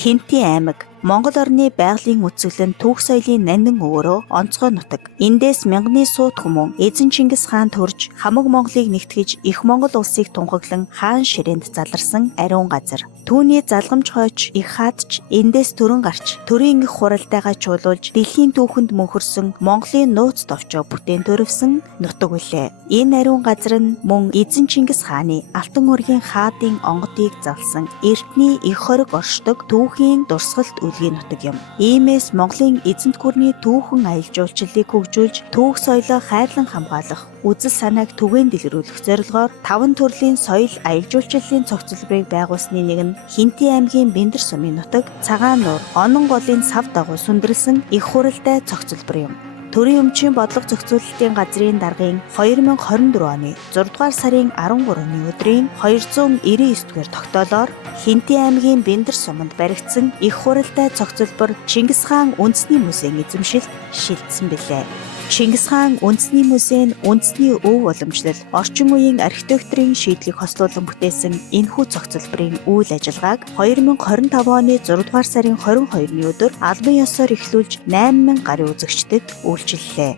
Хинти аймаг Монгол орны байгалийн үзэсгэлэн түүх соёлын нандин өвөрөө онцгой нутаг. Эндээс мянганы сууд хүмүүн Эзэн Чингис хаан төрж хамаг Монголыг нэгтгэж их Монгол улсыг тунхаглан хаан ширээнд заларсан ариун газар. Түүний залгамж хойч их хаадч эндээс төрөн гарч төрийн их хуралдайгаа чуулуулж дэлхийн түүхэнд мөнхөрсөн Монголын нууц товчоо бүтээн төрөвсөн нутаг үлээ. Энэ ариун газар нь мөн Эзэн Чингис хааны алтан өргийн хаадын онгодыг залсан эртний их хориг оршдог түүхийн дурсгалт үлгийн нутаг юм. Иймээс Монголын эзэнт гүрний түүхэн аялал жуулчлалыг хөгжүүлж түүх соёлоо хайрлан хамгаалах, үзэл санааг түгээн дэлгэрүүлэх зорилгоор 5 төрлийн соёл аялал жуулчлалын цогцлборыг байгуулсны нэг нь Хинти аймгийн Бэндэр сумын нутаг Цагаан нуур Онон голын сав дагуу сүндэрлсэн их хуралдай цогцлбор юм. Төрийн өмчийн бодлого зохицуулалтын газрын даргын 2024 оны 6 дугаар сарын 13-ны өдрийн 299-р тогтоолоор Хинти аймгийн Бэндэр суманд баригдсан их хуралдай цогцлбор Чингис хаан үндэсний музейн эзэмшилд шилжсэн билээ. Чингис хаан үндэсний музей нь үндэсний өв уламжлал, орчин үеийн архитектурын шийдлийг хослуулан бүтээсэн энэхүү цогцлборын үйл ажиллагааг 2025 оны 6 дугаар сарын 22-ны өдөр албан ёсоор эхлүүлж 8000 гарын үзэгчдэд үйлчиллээ.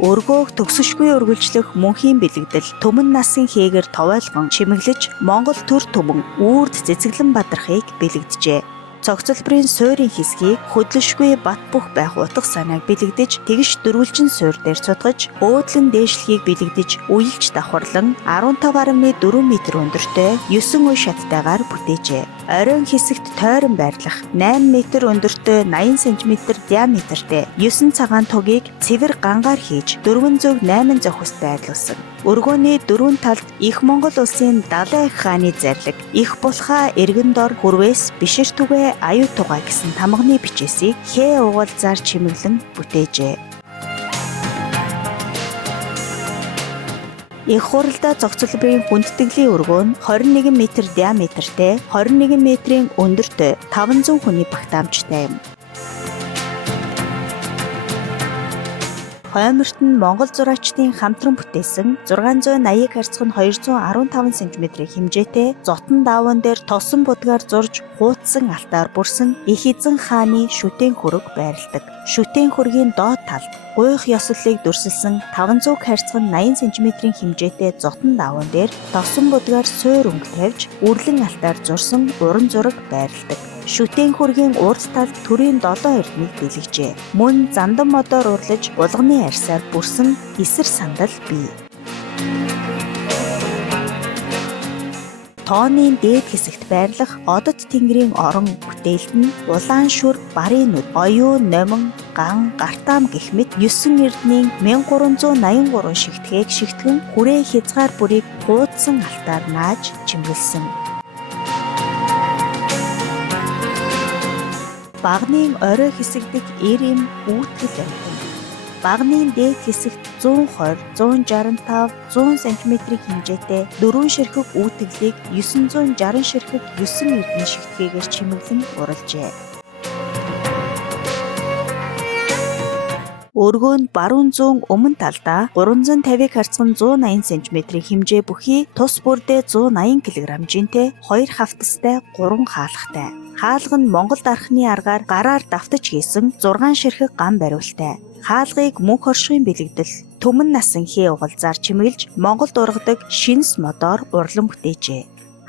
Өргөөг төгсөшгүй үргэлжлэх мөнхийн бэлэгдэл Төмөн насын хээгэр товойлгон чимэглэж Монгол төр түмэн үрд цэцэглэн бадрахыг бэлэгджээ. Цогцлборын суурийн хэсгийг хөдлөшгүй бат бөх байх утга санааг бэлэгдэж тэгш дөрвөлжин суур дээр цутгаж өөдлөн дээшлэхийг бэлэгдэж уйлж давхарлан 15.4 м өндөртэй 9 үе шаттайгаар бүтээжээ. Оройн хэсэгт тойрон байрлах 8 м өндөртэй 80 см диаметртэй 9 цагаан тугийг цэвэр гангаар хийж 408 зохист байрлуулсан. Өргөөний дөрвөн талд их Монгол улсын Далай ах хааны зарлиг, их булхаа эргэн дор хүрвээс бишэр түгэ аюу тугаа гэсэн тамганы бичээсийг хээ угаалзаар чимэглэн бүтээжээ. Их хуралдай цогцлборын хүндтгэлийн өргөө нь 21 м диаметртэй, 21 м өндөртэй 500 хүний багтаамжтай юм. Хойморт нь Монгол зураачдын хамтран бүтээсэн 680 харьцан 215 см хэмжээтэй зотон дааван дээр тосон будгаар зурж хуудсан алтаар бүрсэн их эзэн хааны шүтэн хөрөг байрладаг. Шүтэн хөргийн доод талд гуйх ёслолыг дүрсэлсэн 500 харьцан 80 см хэмжээтэй зотон дааван дээр тосон будгаар суур өнгө тавьж үрлэн алтаар зурсан уран зураг байрладаг. Шүтэн хөргийн урд талд төрийн 7 эрдмийг дэлгэжээ. Мөн зандан модоор урлаж улганы арьсаар бүрсэн эсэр сандал бий. Тооны дээд хэсэгт байрлах одод тэнгэрийн орон бүтээлд нь улаан шүр, барын нүд, оюун, номин, ган, гартаам гэх мэт 9 эрдмийн 1383 шигтгээг шигтгэн хүрээ хязгаар бүрийг хуудсан алтаар нааж чимгэлсэн. Багны орой хэсэгдэх эрэм үүтгэл амтан. Багны дээд хэсэгт 120, 165, 100 см хэмжээтэй 4 ширхэг үүтгэлийг 960 ширхэг 9 эрдэнэ шигтгээгээр чимэглэн уралжээ. Өргөөнд баруун зүүн өмнө талдаа 350 харьцан 180 см хэмжээ бүхий тус бүрдээ 180 кг жинтэй 2 хавтастай 3 хаалгатай. Хаалга нь Монгол дархны аргаар гараар давтаж хийсэн 6 ширхэг ган бариултай. Хаалгыг мөнх оршихын бэлэгдэл Төмөн насан хээ угалзаар чимэглэж Монголд ургадаг шинэс модоор урлан бүтээжээ.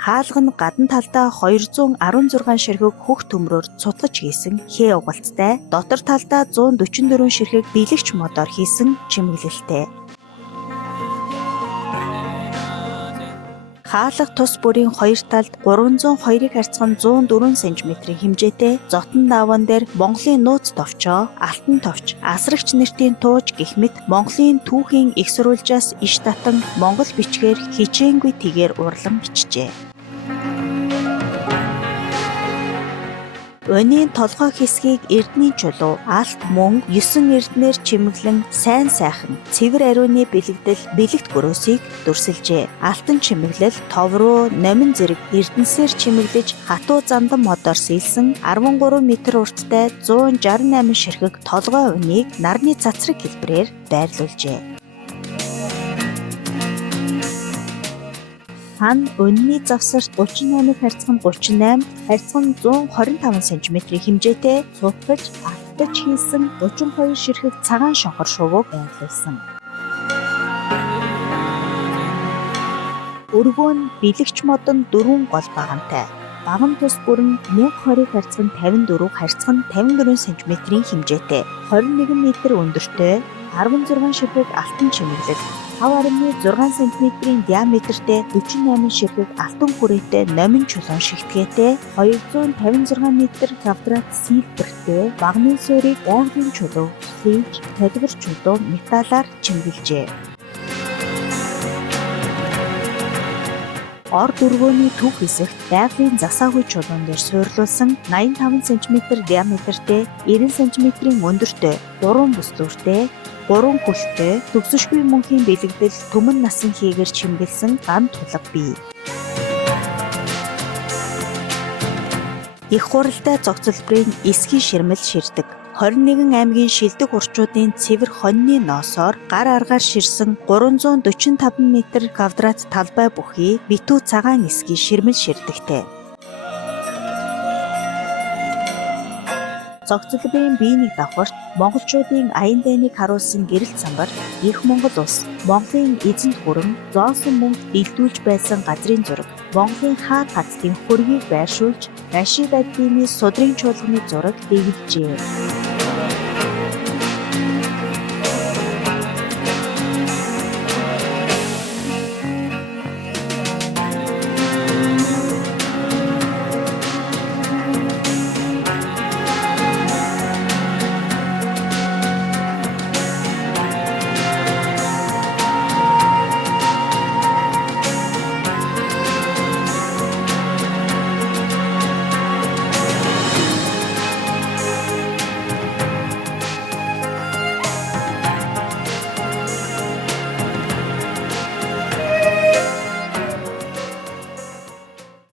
Хаалга нь гадна талдаа 216 ширхэг хөх төмрөөр цутгаж хийсэн хээ угалцтай, дотор талдаа 144 ширхэг бэлэгч модоор хийсэн чимэглэлтэй. Хаалга тус бүрийн хоёр талд 302 харьцан 104 см хэмжээтэй зотон дааван дээр Монголын нууц товчоо, алтан товч, асрагч нэртийн тууж гэх мэт Монголын түүхийн их сурвалжаас иш татан монгол бичгээр хичээнгүй тэгээр урлан бичжээ. Өнийн толгой хэсгийг эрдний чулуу, алт мөн 9 эрднэр чимэглэн сайн сайхан цэвэр ариуны бэлэгдэл бэлэгт гөрөөсийг дүрсэлжээ. Алтан чимэглэл тов руу номин зэрэг эрдэнсээр чимэглэж хатуу зандан модоор сэлсэн 13 м урттай 168 ширхэг толгой унийг нарны цацраг хэлбэрээр байрлуулжээ. Хан өнний завсарт 38 харьцан 38, харьцан 125 см хэмжээтэй цуцгаж автаж хийсэн 32 ширхэг цагаан шонхор шувууг байрлуулсан. Өргөө нь бэлэгч модон 4 гол багантай. Багам тус бүр нь 1020 харьцан 54 харьцан 54 см-ийн хэмжээтэй, 21 м өндөртэй, 16 ширхэг алтан чимэглэл, 5.6 см-ийн диаметртэй 48 ширхэг алтан хүрээтэй номин чулуун шигтгээтэй, 256 м квадрат силбертэй багны суурийг байгалийн чулуу, сэж, талбар чулуу металлаар чимэглэжээ. Орд өргөөний түг хэсэгт байгалийн засаагүй чулуун дээр суйрлуулсан 85 см диаметртэй, 90 см-ийн өндөртэй, 3 бүслүүртэй, 3 хөлтэй, төгсөшгүй мөнхийн бэлэгдэл түмэн насан хийгээр чимгэлсэн ган тулга бий. Их хуралтай зохицолборын эсхий ширмэл ширдэг. 21 аймгийн шилдэг урчуудын цэвэр хоньны ноосоор гар аргаар ширсэн 345 м квадрат талбай бүхий битүү цагаан эсхий ширмэл ширдэгтэй. Зохицолборын биенийг давхарт монголчуудын аян дайныг харуулсан гэрэл самбар, Их Монгол улс, Монголын эзэнт гүрэн, зоосон мөнгө дэлдүүлж байсан газрын зураг, Монголын хаад хацдын хөргийг байршуулж, Рашид ад-Дины судрын чуулганы зураг дэвлэжээ.